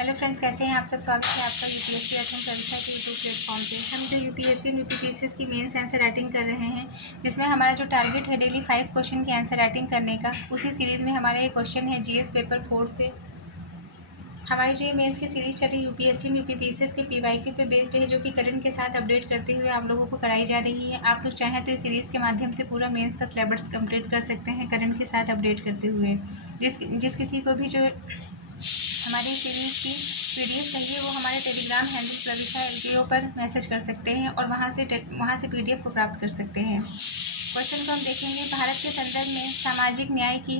Hello friends, कैसे हैं आप सब। स्वागत है आपका यूपीएससी अटल परीक्षा के यूट्यूब प्लेटफॉर्म पे। हम जो यूपीएससी और यूपीपीसीएस की मेंस आंसर राइटिंग कर रहे हैं, जिसमें हमारा जो टारगेट है डेली 5 क्वेश्चन के आंसर राइटिंग करने का, उसी सीरीज़ में हमारा ये क्वेश्चन है जीएस पेपर 4 से। हमारी जो ये मेंस की सीरीज़ चली यूपीएससी और यूपीपीसीएस के पीवाईक्यू पे बेस्ड है, जो कि करंट के साथ अपडेट करते हुए आप लोगों को कराई जा रही है। आप लोग चाहें तो इस सीरीज़ के माध्यम से पूरा मेंस का सिलेबस कंप्लीट कर सकते हैं करंट के साथ अपडेट करते हुए। जिस किसी को भी जो हमारी सीरीज़ की पीडीएफ चाहिए, वो हमारे टेलीग्राम हैंडल प्रविशा एलपीओ पर मैसेज कर सकते हैं और वहाँ से पीडीएफ को प्राप्त कर सकते हैं। क्वेश्चन को हम देखेंगे। भारत के संदर्भ में सामाजिक न्याय की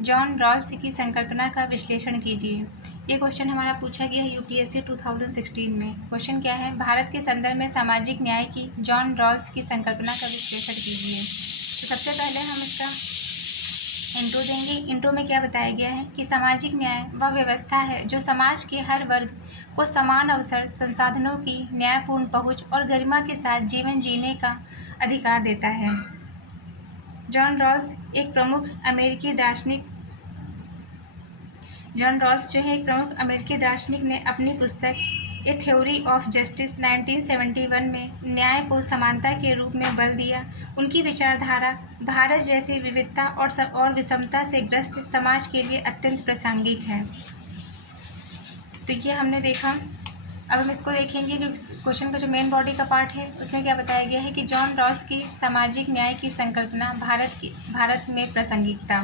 जॉन रॉल्स की संकल्पना का विश्लेषण कीजिए। ये क्वेश्चन हमारा पूछा गया है यूपीएससी 2016 में। क्वेश्चन क्या है? भारत के संदर्भ में सामाजिक न्याय की जॉन रॉल्स की संकल्पना का विश्लेषण कीजिए। तो सबसे पहले हम इसका इंट्रो देंगे। इंट्रो में क्या बताया गया है कि सामाजिक न्याय वह व्यवस्था है जो समाज के हर वर्ग को समान अवसर, संसाधनों की न्यायपूर्ण पहुंच और गरिमा के साथ जीवन जीने का अधिकार देता है। जॉन रॉल्स एक प्रमुख अमेरिकी दार्शनिक ने अपनी पुस्तक ए थ्योरी ऑफ जस्टिस 1971 में न्याय को समानता के रूप में बल दिया। उनकी विचारधारा भारत जैसी विविधता और विषमता से ग्रस्त समाज के लिए अत्यंत प्रासंगिक है। तो ये हमने देखा। अब हम इसको देखेंगे। जो क्वेश्चन का जो मेन बॉडी का पार्ट है, उसमें क्या बताया गया है कि जॉन रॉल्स की सामाजिक न्याय की संकल्पना भारत में प्रासंगिकता।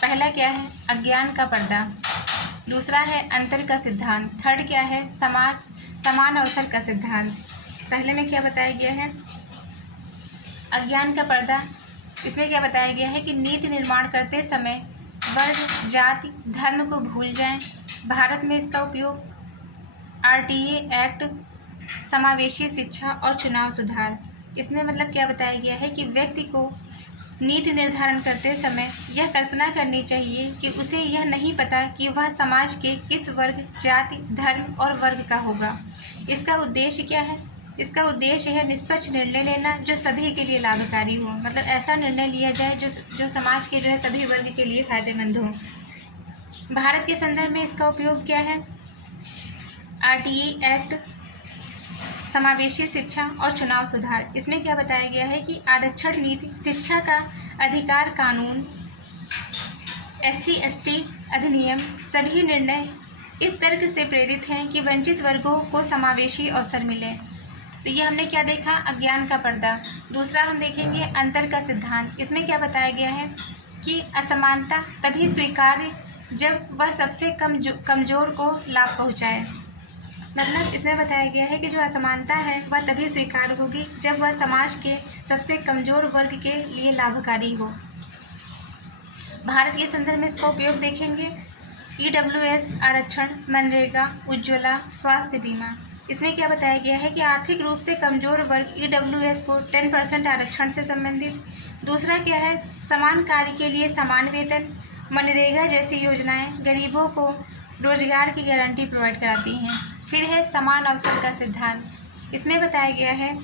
पहला क्या है? अज्ञान का पर्दा। दूसरा है अंतर का सिद्धांत। थर्ड क्या है? समान अवसर का सिद्धांत। पहले में क्या बताया गया है? अज्ञान का पर्दा। इसमें क्या बताया गया है कि नीति निर्माण करते समय वर्ग, जाति, धर्म को भूल जाएं। भारत में इसका उपयोग आरटीए एक्ट, समावेशी शिक्षा और चुनाव सुधार। इसमें मतलब क्या बताया गया है कि व्यक्ति को नीति निर्धारण करते समय यह कल्पना करनी चाहिए कि उसे यह नहीं पता कि वह समाज के किस वर्ग, जाति, धर्म और वर्ग का होगा। इसका उद्देश्य क्या है? इसका उद्देश्य है निष्पक्ष निर्णय लेना जो सभी के लिए लाभकारी हो। मतलब ऐसा निर्णय लिया जाए जो समाज के सभी वर्ग के लिए फायदेमंद हो। भारत के संदर्भ में इसका उपयोग क्या है? आरटीई एक्ट, समावेशी शिक्षा और चुनाव सुधार। इसमें क्या बताया गया है कि आरक्षण नीति, शिक्षा का अधिकार कानून, SC/ST अधिनियम, सभी निर्णय इस तर्क से प्रेरित हैं कि वंचित वर्गों को समावेशी अवसर मिले। तो ये हमने क्या देखा? अज्ञान का पर्दा। दूसरा हम देखेंगे अंतर का सिद्धांत। इसमें क्या बताया गया है कि असमानता तभी स्वीकार्य जब वह सबसे कमजोर को लाभ पहुँचाए। मतलब इसमें बताया गया है कि जो असमानता है वह तभी स्वीकार होगी जब वह समाज के सबसे कमज़ोर वर्ग के लिए लाभकारी हो। भारत के संदर्भ में इसका उपयोग देखेंगे। EWS आरक्षण, मनरेगा, उज्ज्वला, स्वास्थ्य बीमा। इसमें क्या बताया गया है कि आर्थिक रूप से कमज़ोर वर्ग EWS को 10% आरक्षण से संबंधित। दूसरा क्या है? समान कार्य के लिए समान वेतन। मनरेगा जैसी योजनाएं गरीबों को रोजगार की गारंटी प्रोवाइड कराती हैं। फिर है समान अवसर का सिद्धांत। इसमें बताया गया है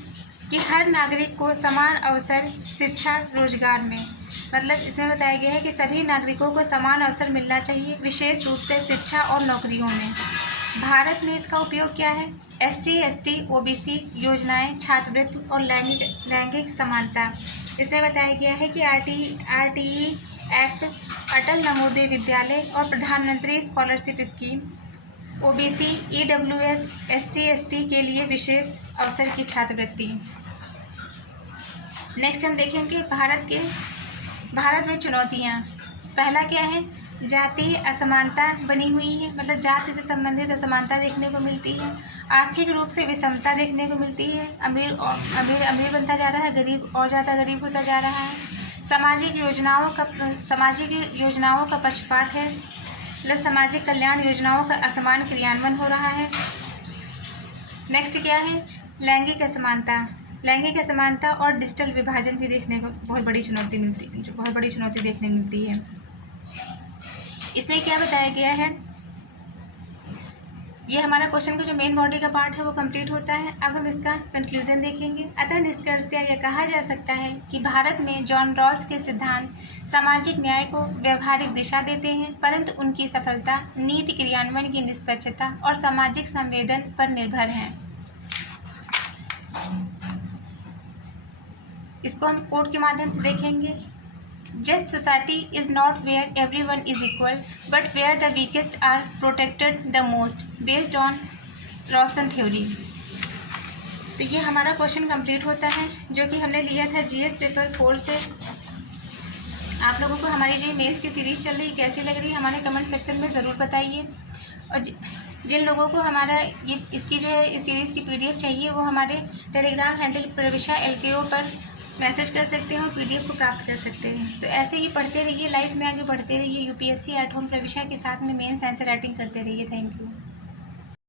कि हर नागरिक को समान अवसर शिक्षा, रोजगार में। मतलब इसमें बताया गया है कि सभी नागरिकों को समान अवसर मिलना चाहिए, विशेष रूप से शिक्षा और नौकरियों में। भारत में इसका उपयोग क्या है? SC/ST, OBC योजनाएं, छात्रवृत्ति और लैंगिक समानता। इसमें बताया गया है कि RTE एक्ट, अटल नवोदय विद्यालय और प्रधानमंत्री scholarship scheme, OBC, EWS, SC/ST के लिए विशेष अवसर की छात्रवृत्ति। नेक्स्ट हम देखेंगे भारत में चुनौतियाँ। पहला क्या है? जातीय असमानता बनी हुई है। मतलब जाति से संबंधित असमानता देखने को मिलती है। आर्थिक रूप से विषमता देखने को मिलती है। अमीर बनता जा रहा है, गरीब और ज़्यादा गरीब होता जा रहा है। सामाजिक योजनाओं का पक्षपात है। मतलब सामाजिक कल्याण योजनाओं का असमान क्रियान्वयन हो रहा है। नेक्स्ट क्या है? लैंगिक असमानता और डिजिटल विभाजन भी देखने को बहुत बड़ी चुनौती देखने मिलती है। इसमें क्या बताया गया है? ये हमारा क्वेश्चन का जो मेन बॉडी का पार्ट है वो कंप्लीट होता है। अब हम इसका कंक्लूजन देखेंगे। अतः निष्कर्षतः यह कहा जा सकता है कि भारत में जॉन रॉल्स के सिद्धांत सामाजिक न्याय को व्यवहारिक दिशा देते हैं, परंतु उनकी सफलता नीति क्रियान्वयन की निष्पक्षता और सामाजिक संवेदन पर निर्भर है। इसको हम कोड के माध्यम से देखेंगे। Just society is not where everyone is equal, but where the weakest are protected the most, based on Rawlson theory। तो ये हमारा क्वेश्चन कंप्लीट होता है, जो कि हमने लिया था जीएस पेपर 4 से। आप लोगों को हमारी जो मेंस की सीरीज़ चल रही है कैसी लग रही है, हमारे कमेंट सेक्शन में ज़रूर बताइए। और जिन लोगों को हमारा ये इसकी जो है इस सीरीज़ की पीडीएफ चाहिए, वो हमारे टेलीग्राम हैंडल प्रविशा LKO पर मैसेज कर सकते हैं और पीडीएफ को प्राप्त कर सकते हैं। तो ऐसे ही पढ़ते रहिए, लाइफ में आगे बढ़ते रहिए। यूपीएससी एट होम प्रविशा के साथ में मेंस आंसर राइटिंग करते रहिए। Thank you.